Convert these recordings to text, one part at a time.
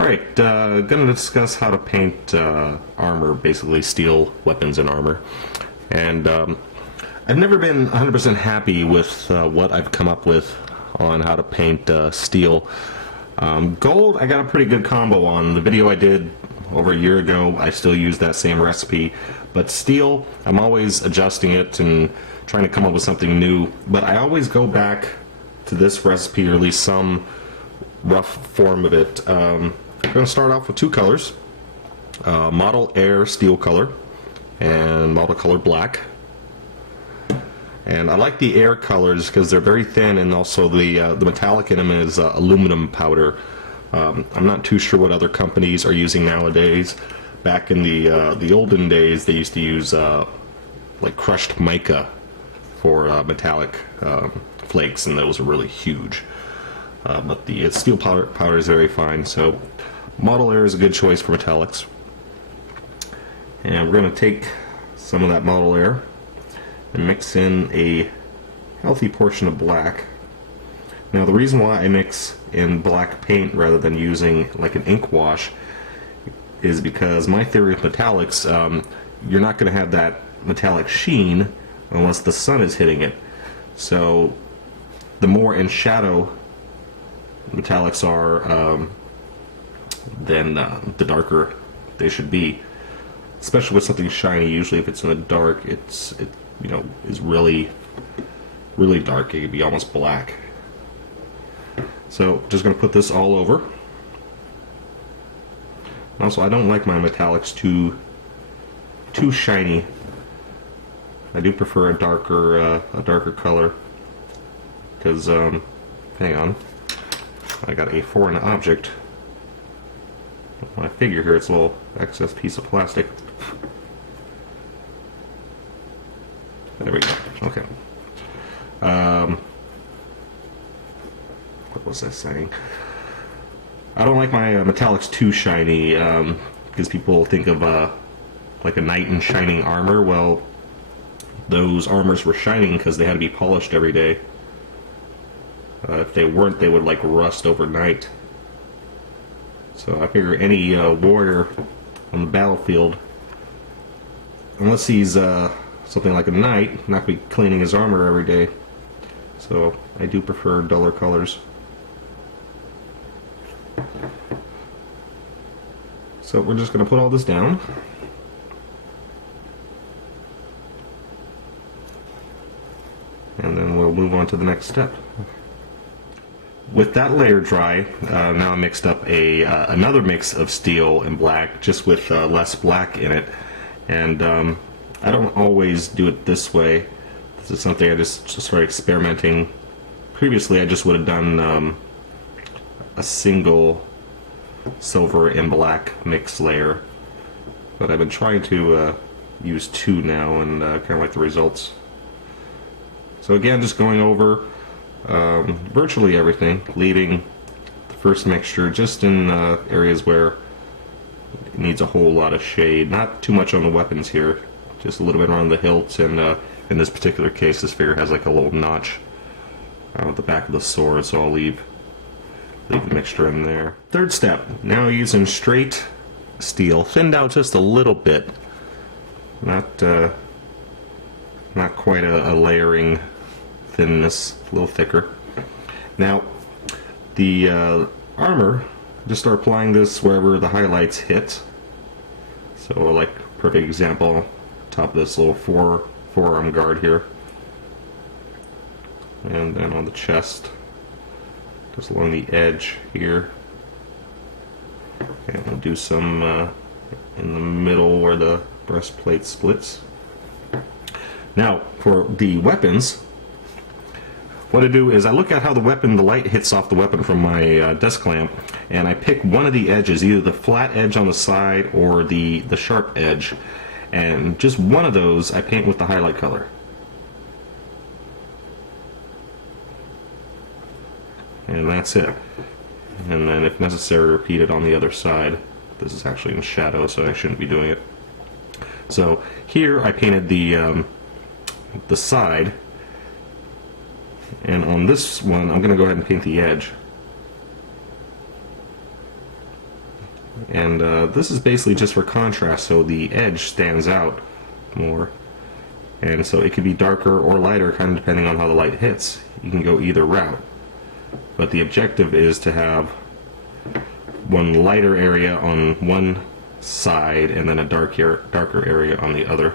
Alright, going to discuss how to paint armor, basically steel weapons and armor. And I've never been 100% happy with what I've come up with on how to paint steel. Gold, I got a pretty good combo on. The video I did over a year ago, I still use that same recipe. But steel, I'm always adjusting it and trying to come up with something new. But I always go back to this recipe, or at least some rough form of it. I'm going to start off with two colors, Model Air steel color and Model Color black. And I like the air colors because they're very thin, and also the metallic in them is aluminum powder. I'm not too sure what other companies are using nowadays. Back in the olden days, they used to use like crushed mica for metallic flakes, and those are really huge. But the steel powder is very fine, so Model Air is a good choice for metallics. And we're going to take some of that Model Air and mix in a healthy portion of black. Now the reason why I mix in black paint rather than using like an ink wash is because my theory of metallics, you're not going to have that metallic sheen unless the sun is hitting it. So the more in shadow metallics are, then the darker they should be. Especially with something shiny. Usually, if it's in the dark, it is really dark. It could be almost black. So just going to put this all over. Also, I don't like my metallics too shiny. I do prefer a darker color. Because hang on, I got a foreign object. My figure here, it's a little excess piece of plastic. There we go. Okay. What was I saying? I don't like my metallics too shiny, because people think of like a knight in shining armor. Well, those armors were shining because they had to be polished every day. If they weren't, they would like rust overnight. So I figure any warrior on the battlefield, unless he's something like a knight, not going to be cleaning his armor every day. So I do prefer duller colors. So we're just going to put all this down. And then we'll move on to the next step. With that layer dry, now I mixed up another mix of steel and black, just with less black in it. And I don't always do it this way. This is something I just started experimenting. Previously, I just would have done a single silver and black mix layer. But I've been trying to use two now, and kind of like the results. So again, just going over virtually everything, leaving the first mixture just in areas where it needs a whole lot of shade. Not too much on the weapons here, just a little bit around the hilt, and in this particular case this figure has like a little notch at the back of the sword, so I'll leave the mixture in there. Third step, now using straight steel, thinned out just a little bit, not quite a layering thinness, a little thicker. Now the armor, just start applying this wherever the highlights hit. So like perfect example, top of this little forearm guard here, and then on the chest, just along the edge here, and we'll do some in the middle where the breastplate splits. Now for the weapons, what I do is I look at how the light hits off the weapon from my desk lamp, and I pick one of the edges, either the flat edge on the side or the sharp edge, and just one of those I paint with the highlight color. And that's it. And then if necessary, repeat it on the other side. This is actually in shadow, so I shouldn't be doing it. So here I painted the side. And on this one, I'm going to go ahead and paint the edge. And this is basically just for contrast, so the edge stands out more. And so it could be darker or lighter, kind of depending on how the light hits. You can go either route. But the objective is to have one lighter area on one side and then a darker area on the other.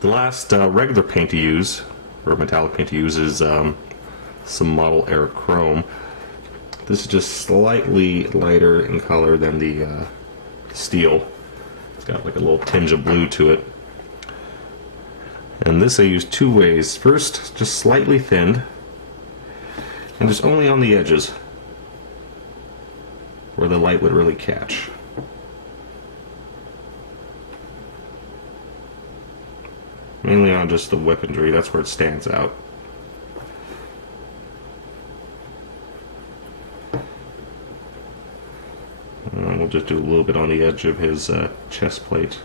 The last regular paint to use, or metallic paint to use, is some Model Air Chrome. This is just slightly lighter in color than the steel. It's got like a little tinge of blue to it. And this I use two ways. First, just slightly thinned, and just only on the edges where the light would really catch. Mainly on just the weaponry, that's where it stands out. And we'll just do a little bit on the edge of his chest plate.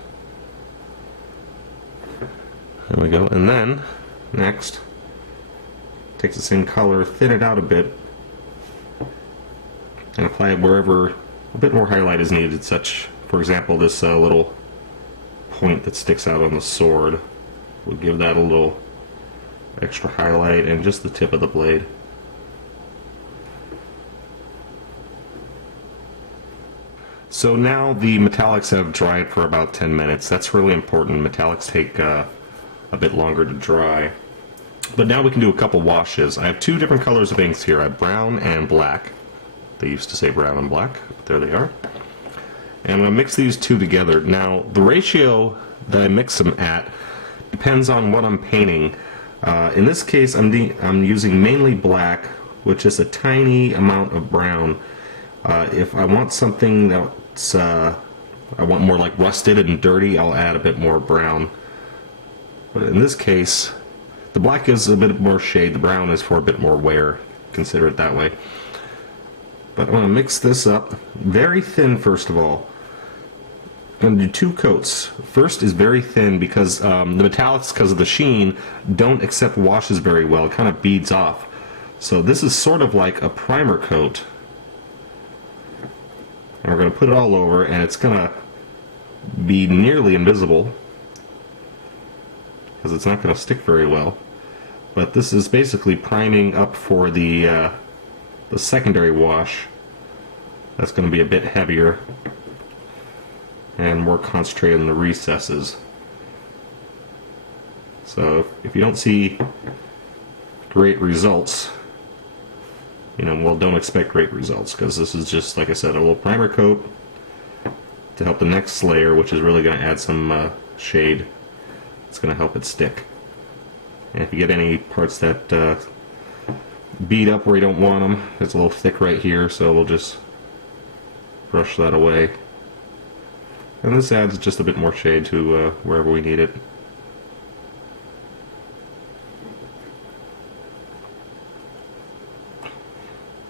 There we go. And then, next, take the same color, thin it out a bit, and apply it wherever a bit more highlight is needed, such, for example, this little point that sticks out on the sword. We'll give that a little extra highlight, and just the tip of the blade. So now the metallics have dried for about 10 minutes. That's really important. Metallics take a bit longer to dry. But now we can do a couple washes. I have two different colors of inks here. I have brown and black. They used to say brown and black, but there they are. And I'm going to mix these two together. Now, the ratio that I mix them at depends on what I'm painting. In this case, I'm using mainly black with just a tiny amount of brown. If I want something that's I want more like rusted and dirty, I'll add a bit more brown. But in this case, the black is a bit more shade, the brown is for a bit more wear. Consider it that way. But I'm going to mix this up very thin first of all. I'm going to do two coats. First is very thin because the metallics, because of the sheen, don't accept washes very well. It kind of beads off. So this is sort of like a primer coat. And we're going to put it all over, and it's going to be nearly invisible because it's not going to stick very well. But this is basically priming up for the secondary wash. That's going to be a bit heavier and more concentrated in the recesses. So if you don't see great results, well, don't expect great results, because this is just, like I said, a little primer coat to help the next layer, which is really going to add some shade. It's going to help it stick. And if you get any parts that bead up where you don't want them, it's a little thick right here, so we'll just brush that away. And this adds just a bit more shade to wherever we need it.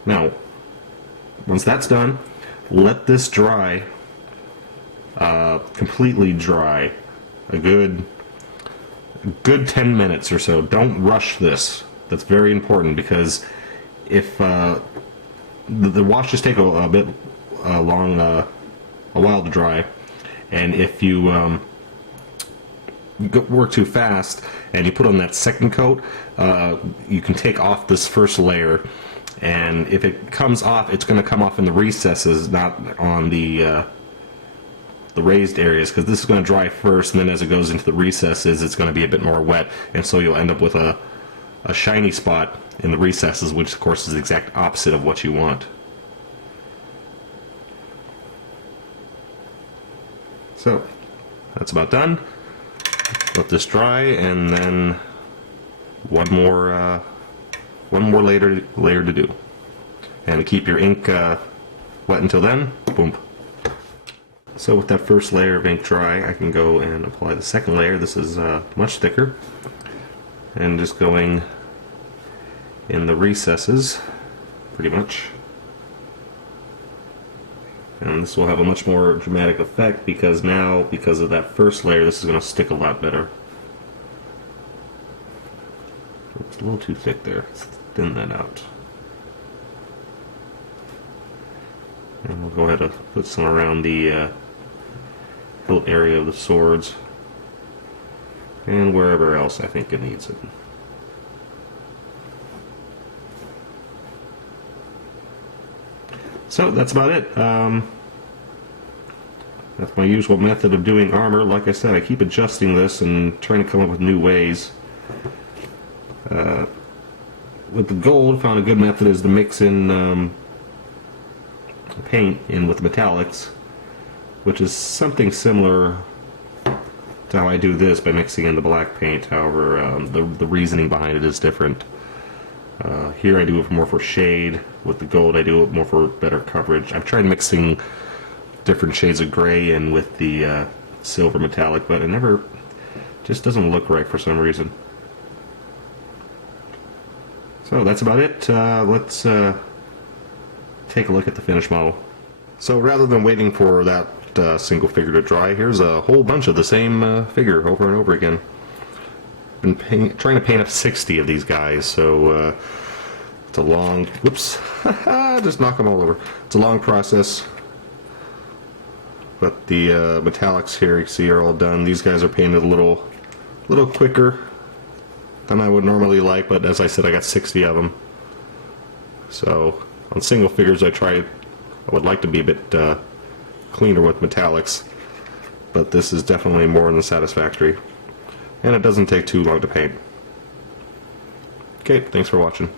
Now, once that's done, let this dry, completely dry, a good 10 minutes or so. Don't rush this. That's very important, because if the washes take a bit a while to dry, and if you work too fast and you put on that second coat, you can take off this first layer, and if it comes off, it's going to come off in the recesses, not on the raised areas, because this is going to dry first, and then as it goes into the recesses, it's going to be a bit more wet, and so you'll end up with a shiny spot in the recesses, which of course is the exact opposite of what you want. So that's about done. Let this dry, and then one more layer to do. And to keep your ink wet until then, boom. So with that first layer of ink dry, I can go and apply the second layer. This is much thicker, and just going in the recesses, pretty much. And this will have a much more dramatic effect, because now, because of that first layer, this is going to stick a lot better. It's a little too thick there. Let's thin that out. And we'll go ahead and put some around the hilt area of the swords and wherever else I think it needs it. So that's about it. That's my usual method of doing armor. Like I said, I keep adjusting this and trying to come up with new ways. With the gold, found a good method is to mix in paint in with metallics, which is something similar to how I do this by mixing in the black paint. However, the reasoning behind it is different. Here I do it more for shade. With the gold I do it more for better coverage. I've tried mixing different shades of gray in with the silver metallic, but it never just doesn't look right for some reason. So that's about it. Let's take a look at the finished model. So rather than waiting for that single figure to dry, here's a whole bunch of the same figure over and over again. Been trying to paint up 60 of these guys, so it's a long, whoops, just knock them all over. It's a long process, but the metallics here you see are all done. These guys are painted a little quicker than I would normally like, but as I said, I got 60 of them. So on single figures I would like to be a bit cleaner with metallics, but this is definitely more than satisfactory. And it doesn't take too long to paint. Okay, thanks for watching.